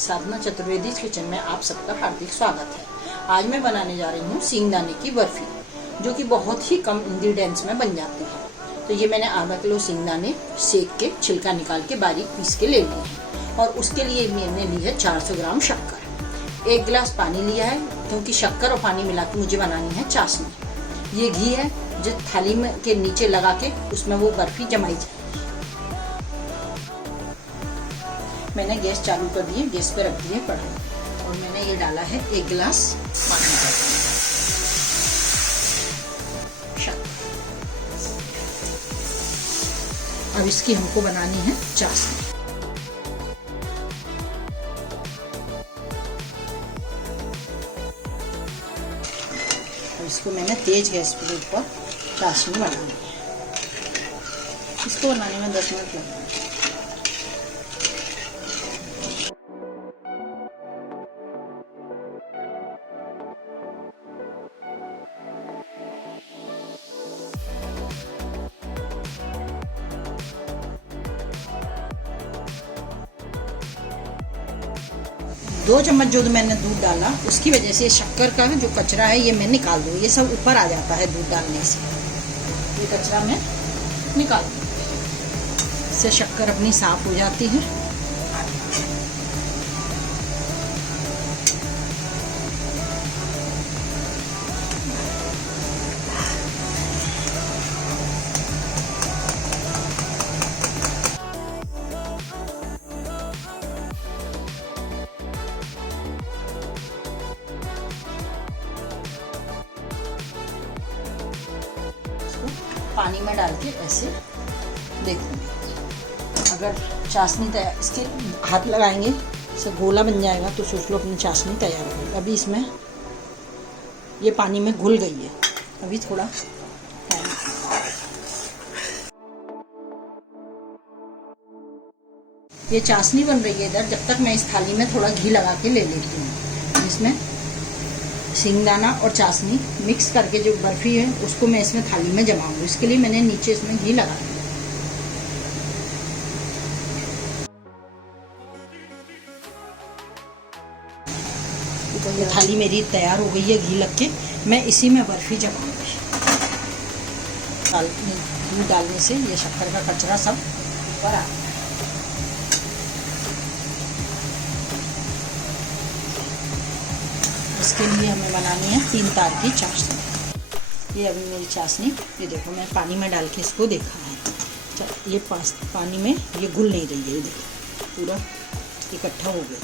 साधना Chaturvedi kitchen में आप सबका हार्दिक स्वागत है। आज मैं बनाने जा रही हूँ सींगदाने की बर्फी, जो कि बहुत ही कम इंग्रेडिएंट्स में बन जाती है। तो ये मैंने आधा किलो सींगदाने सेक के छिलका निकाल के बारीक पीस के ले लिए हैं, और उसके लिए मैंने ली है 400 ग्राम शक्कर। 1 गिलास पानी लिया है, क्योंकि शक्कर और पानी मिला के मुझे बनानी है चाशनी। ये घी है जो थाली में के नीचे लगा के उसमें वो बर्फी जमाई जाए। मैंने गैस चालू कर दी है, गैस पे रख दी है कढ़ाई, और मैंने ये डाला है 1 गिलास पानी का शक्कर। अब इसकी हमको बनानी है चाशनी। इसको मैंने तेज गैस पे ऊपर चाशनी बनानी है। इसको बनाने में 10 मिनट लगेंगे। दो चम्मच जो मैंने दूध डाला, उसकी वजह से शक्कर का जो कचरा है ये मैं निकाल दूँ। ये सब ऊपर आ जाता है दूध डालने से, ये कचरा मैं निकाल दूँ। इससे शक्कर अपनी साफ हो जाती है। पानी में डाल के ऐसे देखूंगी, अगर चाशनी तैयार, इसके हाथ लगाएंगे इसे गोला बन जाएगा तो सोच लो अपनी चाशनी तैयार हो गई। अभी इसमें ये पानी में घुल गई है, अभी थोड़ा ये चाशनी बन रही है इधर। जब तक मैं इस थाली में थोड़ा घी लगा के ले लेती हूँ। इसमें सिंगदाना और चाशनी मिक्स करके जो बर्फी है उसको मैं इसमें थाली में जमाऊंगी। इसके लिए मैंने नीचे इसमें घी लगा दिया। तो ये थाली मेरी तैयार हो गई है घी लग के। मैं इसी में बर्फी जमाऊंगी। घी डालने से ये शक्कर का कचरा सब ऊपर आ। इसके लिए हमें बनानी है 3 तार की चाशनी। ये अभी मेरी चाशनी, ये देखो मैं पानी में डाल के इसको देखा है, ये पानी में ये घुल नहीं रही है। ये देखो पूरा इकट्ठा हो गया।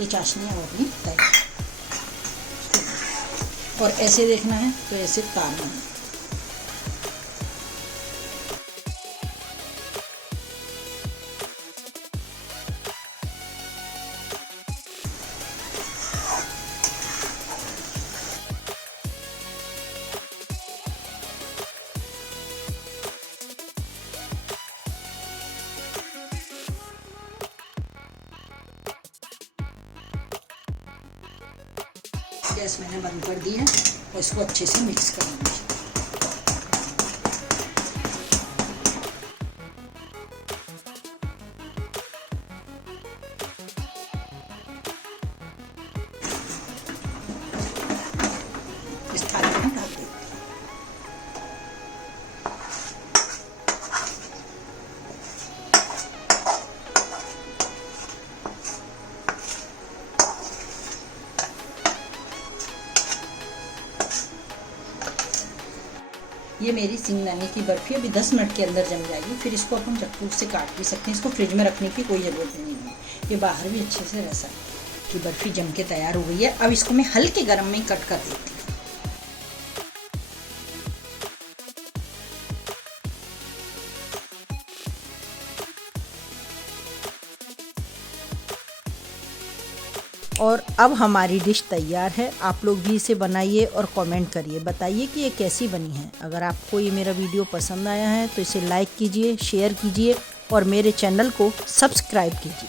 ये चाशनी अब अपनी तैयार। और ऐसे देखना है तो ऐसे तारना है। गैस मैंने बंद कर दी है और इसको अच्छे से मिक्स करूँगी। इस थाली में डाल देंगे। ये मेरी सिंगदाने की बर्फी अभी 10 मिनट के अंदर जम जाएगी। फिर इसको अपन चक्कू से काट भी सकते हैं। इसको फ्रिज में रखने की कोई ज़रूरत नहीं है, ये बाहर भी अच्छे से रह सकती है। कि बर्फी जम के तैयार हो गई है। अब इसको मैं हल्के गरम में ही कट कर देती हूँ। और अब हमारी डिश तैयार है। आप लोग भी इसे बनाइए और कमेंट करिए, बताइए कि ये कैसी बनी है। अगर आपको ये मेरा वीडियो पसंद आया है तो इसे लाइक कीजिए, शेयर कीजिए और मेरे चैनल को सब्सक्राइब कीजिए।